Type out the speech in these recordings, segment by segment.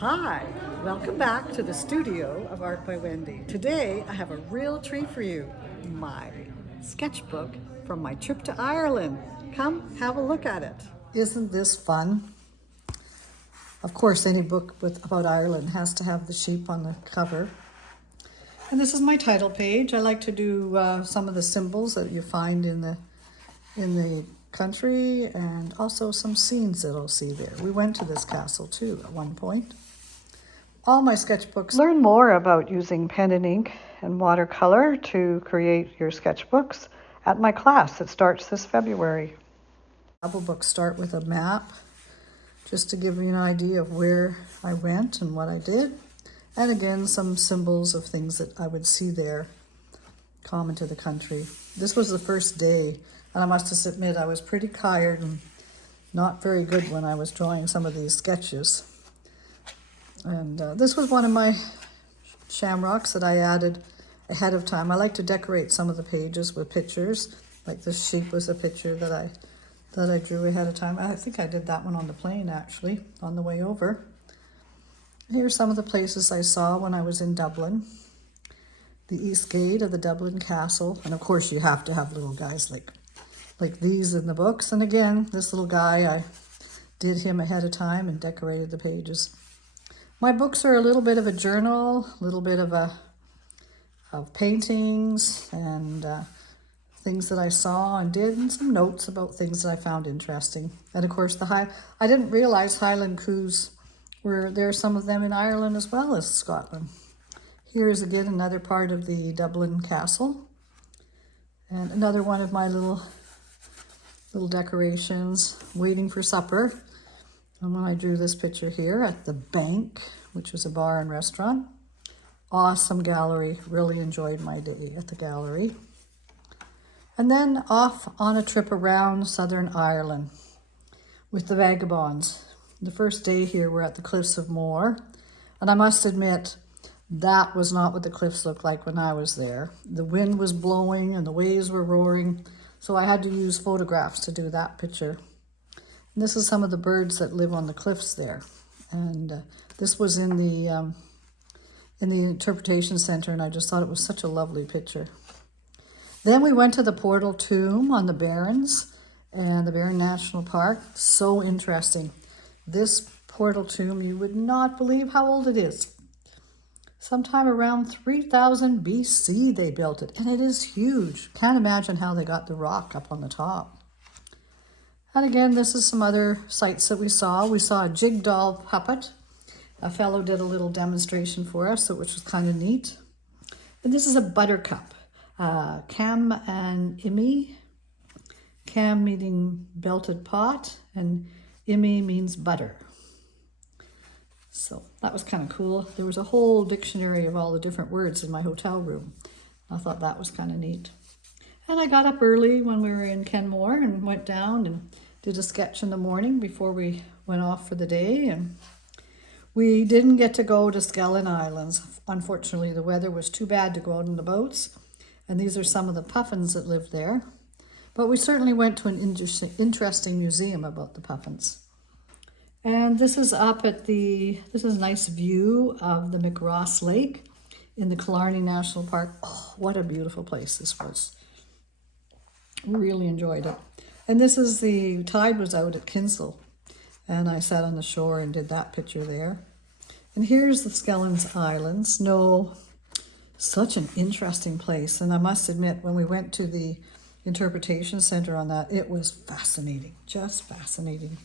Hi, welcome back to the studio of Art by Wendy. Today I have a real treat for you, my sketchbook from my trip to Ireland. Come have a look at it. Isn't this fun? Of course, any book about Ireland has to have the sheep on the cover. And this is my title page. I like to do some of the symbols that you find in the country, and also some scenes that I'll see there. We went to this castle too at one point. All my sketchbooks. Learn more about using pen and ink and watercolor to create your sketchbooks at my class that starts this February. Travel books start with a map, just to give you an idea of where I went and what I did. And again, some symbols of things that I would see there, common to the country. This was the first day, and I must admit I was pretty tired and not very good when I was drawing some of these sketches. And this was one of my shamrocks that I added ahead of time. I like to decorate some of the pages with pictures. Like this sheep was a picture that I drew ahead of time. I think I did that one on the plane, actually, on the way over. Here's some of the places I saw when I was in Dublin. The East Gate of the Dublin Castle. And of course you have to have little guys like these in the books. And again, this little guy, I did him ahead of time and decorated the pages. My books are a little bit of a journal, a little bit of paintings and things that I saw and did, and some notes about things that I found interesting. And of course, I didn't realize Highland crews there are some of them in Ireland as well as Scotland. Here's again another part of the Dublin Castle, and another one of my little decorations, waiting for supper. And when I drew this picture here at the Bank, which was a bar and restaurant. Awesome gallery, really enjoyed my day at the gallery. And then off on a trip around Southern Ireland with the Vagabonds. The first day here we're at the Cliffs of Moher, and I must admit that was not what the cliffs looked like when I was there. The wind was blowing and the waves were roaring, so I had to use photographs to do that picture. And this is some of the birds that live on the cliffs there, and this was in the interpretation center, and I just thought it was such a lovely picture. Then we went to the Portal Tomb on the Barrens and the Barren National Park. So interesting. This Portal Tomb, you would not believe how old it is. Sometime around 3000 BC they built it, and it is huge. Can't imagine how they got the rock up on the top. And again, this is some other sights that we saw. We saw a jig doll puppet. A fellow did a little demonstration for us, which was kind of neat. And this is a buttercup. Cam and Imi. Cam meaning belted pot, and Imi means butter. So that was kind of cool. There was a whole dictionary of all the different words in my hotel room. I thought that was kind of neat. And I got up early when we were in Kenmore and went down and did a sketch in the morning before we went off for the day. And we didn't get to go to Skellig Islands. Unfortunately, the weather was too bad to go out in the boats. And these are some of the puffins that live there. But we certainly went to an interesting museum about the puffins. And this is up at this is a nice view of the McRoss Lake in the Killarney National Park. Oh, what a beautiful place this was. Really enjoyed it. And this is the tide was out at Kinsale, and I sat on the shore and did that picture there. And here's the Skellig Islands. No, such an interesting place. And I must admit, when we went to the interpretation center on that, it was fascinating, just fascinating.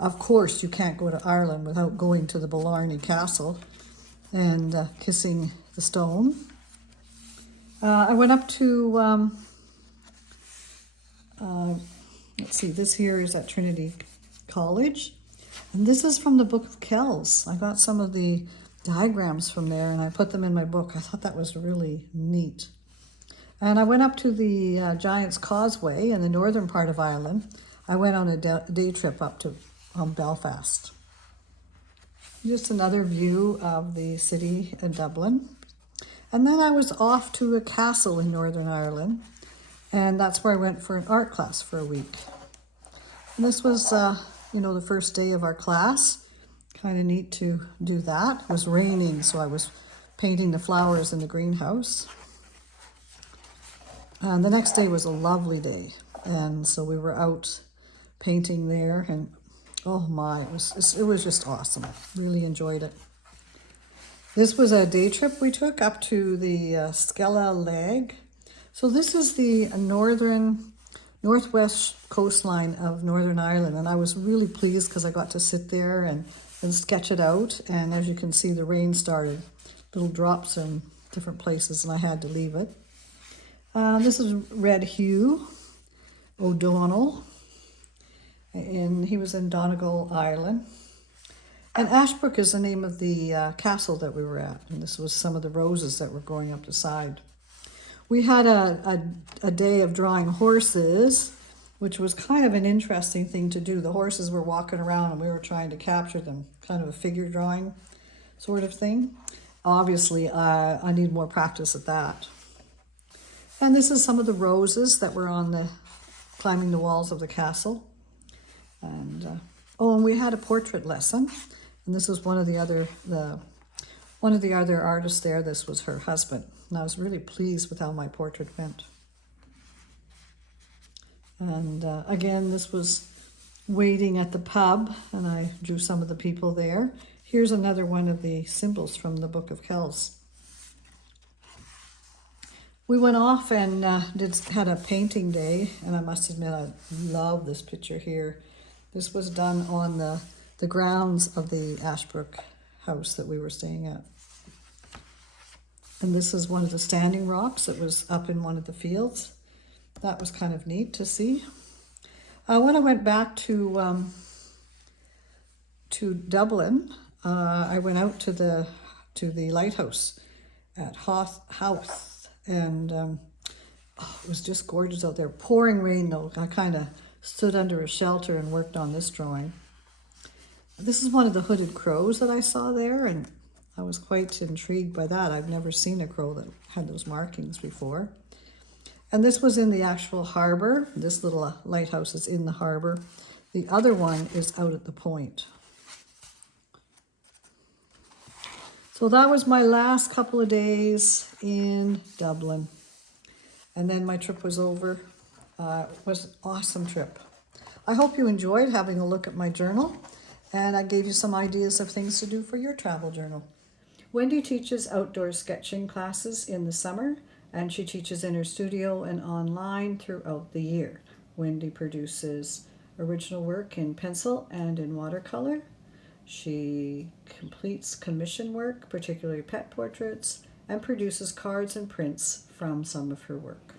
Of course, you can't go to Ireland without going to the Blarney Castle and kissing the stone. I went up to let's see, this here is at Trinity College. And this is from the Book of Kells. I got some of the diagrams from there and I put them in my book. I thought that was really neat. And I went up to the Giant's Causeway in the northern part of Ireland. I went on a day trip up to Belfast. Just another view of the city of Dublin. And then I was off to a castle in Northern Ireland. And that's where I went for an art class for a week. And this was, the first day of our class. Kind of neat to do that. It was raining, so I was painting the flowers in the greenhouse. And the next day was a lovely day. And so we were out painting there, and oh my, it was just awesome. Really enjoyed it. This was a day trip we took up to the Skellig. So this is the northwest coastline of Northern Ireland, and I was really pleased because I got to sit there and sketch it out. And as you can see, the rain started, little drops in different places, and I had to leave it. This is Red Hugh O'Donnell, and he was in Donegal, Ireland. And Ashbrook is the name of the castle that we were at, and this was some of the roses that were growing up the side. We had a day of drawing horses, which was kind of an interesting thing to do. The horses were walking around and we were trying to capture them, kind of a figure drawing sort of thing. Obviously, I need more practice at that. And this is some of the roses that were on climbing the walls of the castle. And and we had a portrait lesson, and this was one of the other artists there. This was her husband, and I was really pleased with how my portrait went. And again, this was waiting at the pub, and I drew some of the people there. Here's another one of the symbols from the Book of Kells. We went off and had a painting day, and I must admit I love this picture here. This was done on the grounds of the Ashbrook house that we were staying at. And this is one of the standing rocks that was up in one of the fields. That was kind of neat to see. When I went back to Dublin, I went out to the lighthouse at Howth, and it was just gorgeous out there. Pouring rain though. I kind of stood under a shelter and worked on this drawing. This is one of the hooded crows that I saw there, and I was quite intrigued by that. I've never seen a crow that had those markings before. And this was in the actual harbor. This little lighthouse is in the harbor. The other one is out at the point. So that was my last couple of days in Dublin. And then my trip was over. It was an awesome trip. I hope you enjoyed having a look at my journal, and I gave you some ideas of things to do for your travel journal. Wendy teaches outdoor sketching classes in the summer, and she teaches in her studio and online throughout the year. Wendy produces original work in pencil and in watercolor. She completes commission work, particularly pet portraits, and produces cards and prints from some of her work.